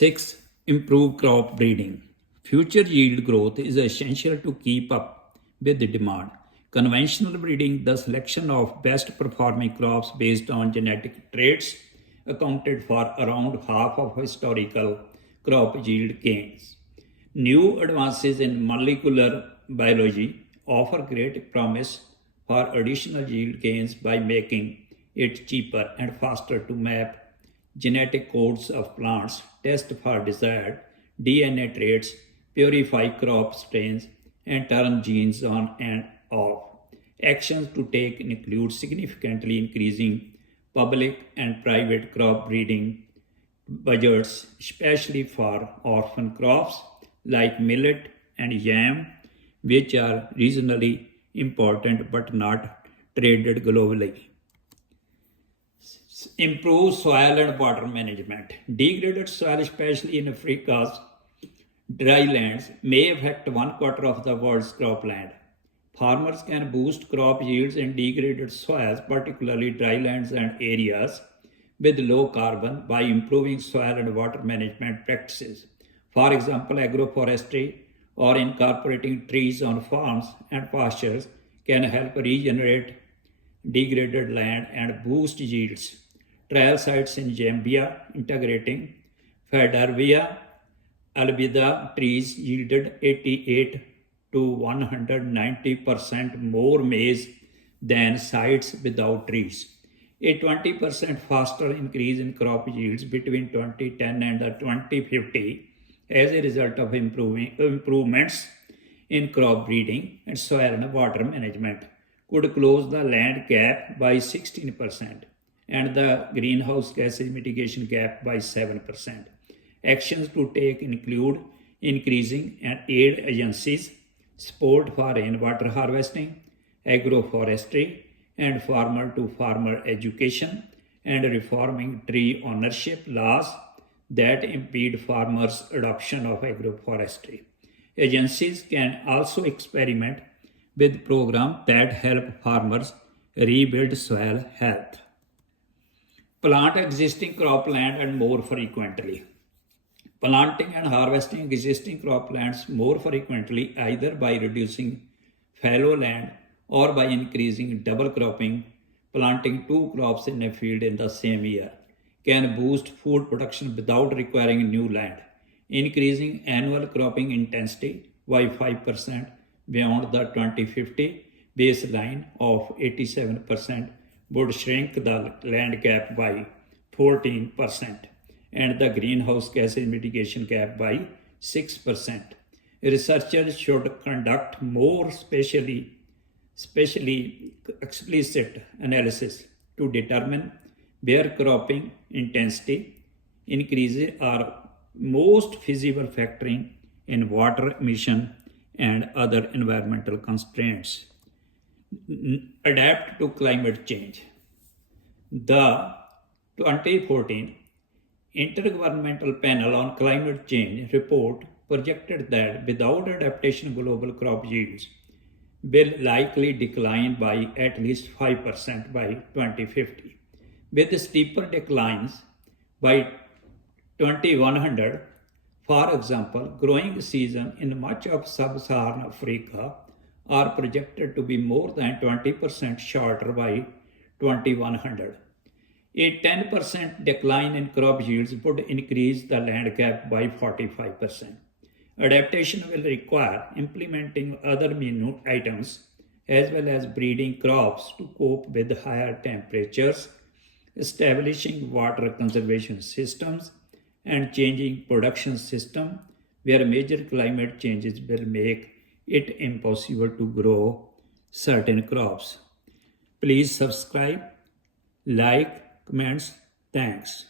6. Improve crop breeding. Future yield growth is essential to keep up with the demand. Conventional breeding, the selection of best performing crops based on genetic traits, accounted for around half of historical crop yield gains. New advances in molecular biology offer great promise for additional yield gains by making it cheaper and faster to map genetic codes of plants, test for desired DNA traits, purify crop strains, and turn genes on and off. Actions to take include significantly increasing public and private crop breeding budgets, especially for orphan crops like millet and yam, which are regionally important but not traded globally. Improve soil and water management. Degraded soil, especially in Africa's dry lands, may affect 1/4 of the world's cropland. Farmers can boost crop yields in degraded soils, particularly dry lands and areas with low carbon, by improving soil and water management practices. For example, agroforestry or incorporating trees on farms and pastures can help regenerate degraded land and boost yields. Trial sites in Zambia integrating Faidhervia albida trees yielded 88 to 190% more maize than sites without trees. A 20% faster increase in crop yields between 2010 and 2050 as a result of improvements in crop breeding and soil and water management could close the land gap by 16% and the greenhouse gas mitigation gap by 7%. Actions to take include increasing and aid agencies, support for rainwater harvesting, agroforestry, and farmer-to-farmer education, and reforming tree ownership laws that impede farmers' adoption of agroforestry. Agencies can also experiment with programs that help farmers rebuild soil health. Plant existing cropland and more frequently. Planting and harvesting existing croplands more frequently, either by reducing fallow land or by increasing double cropping, planting 2 crops in a field in the same year, can boost food production without requiring new land. Increasing annual cropping intensity by 5% beyond the 2050 baseline of 87% would shrink the land gap by 14% and the greenhouse gas mitigation gap by 6%. Researchers should conduct more specially explicit analysis to determine where cropping intensity increases are most feasible, factoring in water emission and other environmental constraints. Adapt to climate change. The 2014 Intergovernmental Panel on Climate Change report projected that without adaptation, global crop yields will likely decline by at least 5% by 2050, with steeper declines by 2100. For example, growing season in much of sub-Saharan Africa are projected to be more than 20% shorter by 2100. A 10% decline in crop yields would increase the land gap by 45%. Adaptation will require implementing other menu items as well as breeding crops to cope with higher temperatures, establishing water conservation systems, and changing production system where major climate changes will make it impossible to grow certain crops. Please subscribe, like, comments. Thanks.